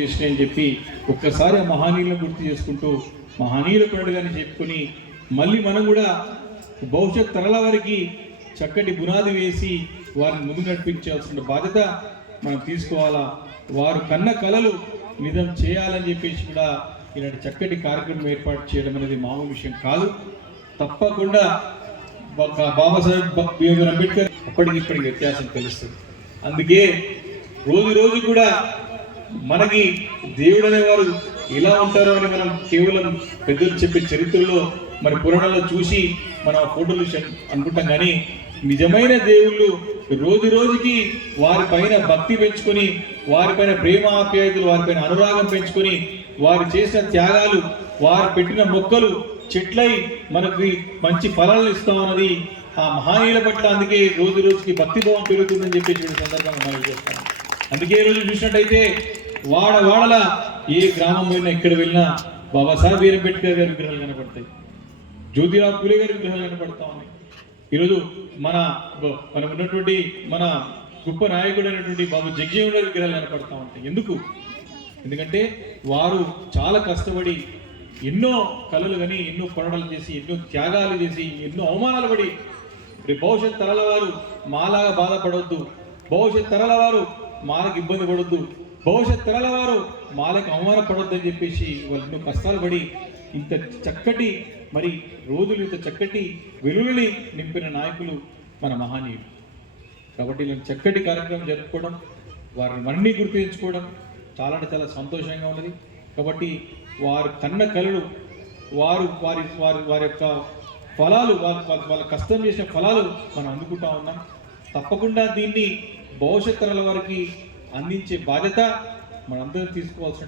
చేసినాయని చెప్పి ఒక్కసారి ఆ మహనీయులను గుర్తు చేసుకుంటూ మహనీయుల పండుగని చెప్పుకొని మళ్ళీ మనం కూడా భవిష్యత్ తరాల వారికి చక్కటి బునాది వేసి వారిని ముందు నడిపించాల్సిన బాధ్యత మనం తీసుకోవాలా. వారు కన్న కలలు నిజం చేయాలని చెప్పేసి కూడా ఇలాంటి చక్కటి కార్యక్రమం ఏర్పాటు చేయడం అనేది మామూలు విషయం కాదు. తప్పకుండా బాబాసాహెబ్ బిఆర్ అంబేద్కర్ అప్పటికి ఇప్పటికి వ్యత్యాసం తెలుస్తుంది. అందుకే రోజు కూడా మనకి దేవుడు అనేవారు ఎలా ఉంటారో అని మనం కేవలం పెద్దలు చెప్పే చరిత్రలో మరి పురాణాల్లో చూసి మనం ఫోటోలు అనుకుంటాం, కానీ నిజమైన దేవుళ్ళు రోజుకి వారిపైన భక్తి పెంచుకొని, వారిపైన ప్రేమ ఆప్యాయతలు, వారిపైన అనురాగం పెంచుకొని, వారు చేసిన త్యాగాలు, వారు పెట్టిన మొక్కలు చెట్లై మనకి మంచి ఫలాలు ఇస్తామన్నది ఆ మహనీయుల పట్ల. అందుకే రోజుకి భక్తిభావం పెరుగుతుందని చెప్పేసి సందర్భంగా మనం చేస్తాం. అందుకే ఈ రోజు చూసినట్టయితే వాడల ఏ గ్రామం పోయినా ఎక్కడ వెళ్ళినా బాబాసాహెబ్ బిఆర్ అంబేద్కర్ గారి విగ్రహాలు కనపడతాయి, జ్యోతిరావు పూలే గారి విగ్రహాలు కనపడతా ఉన్నాయి. ఈరోజు మనం ఉన్నటువంటి మన గొప్ప నాయకుడు అయినటువంటి బాబు జగజీవన్ గారి విగ్రహాలు కనపడతా ఉంటాయి. ఎందుకంటే వారు చాలా కష్టపడి ఎన్నో కళలు కానీ ఎన్నో పోరాటాలు చేసి ఎన్నో త్యాగాలు చేసి ఎన్నో అవమానాలు పడి భవిష్యత్ తరాల వారు మాలాగా బాధపడవద్దు, భవిష్యత్ తరాల వారు మాలకు ఇబ్బంది పడొద్దు, భవిష్యత్ తరాల వారు మాలకు అవమానపడొద్దు అని చెప్పేసి వాళ్ళు ఎన్నో కష్టాలు పడి ఇంత చక్కటి మరి రోజులు ఇంత చక్కటి వెలుగుని నింపిన నాయకులు మన మహనీయులు. కాబట్టి ఇలాంటి చక్కటి కార్యక్రమం జరుపుకోవడం, వారిని మన్ని గుర్తించుకోవడం చాలా సంతోషంగా ఉన్నది. కాబట్టి వారు కన్న కళలు, వారి యొక్క ఫలాలు, వాళ్ళ కష్టం చేసిన ఫలాలు మనం అందుకుంటా ఉన్నాం. తప్పకుండా దీన్ని భవిష్యత్ తరాల వారికి అందించే బాధ్యత మనందరం తీసుకోవాల్సిన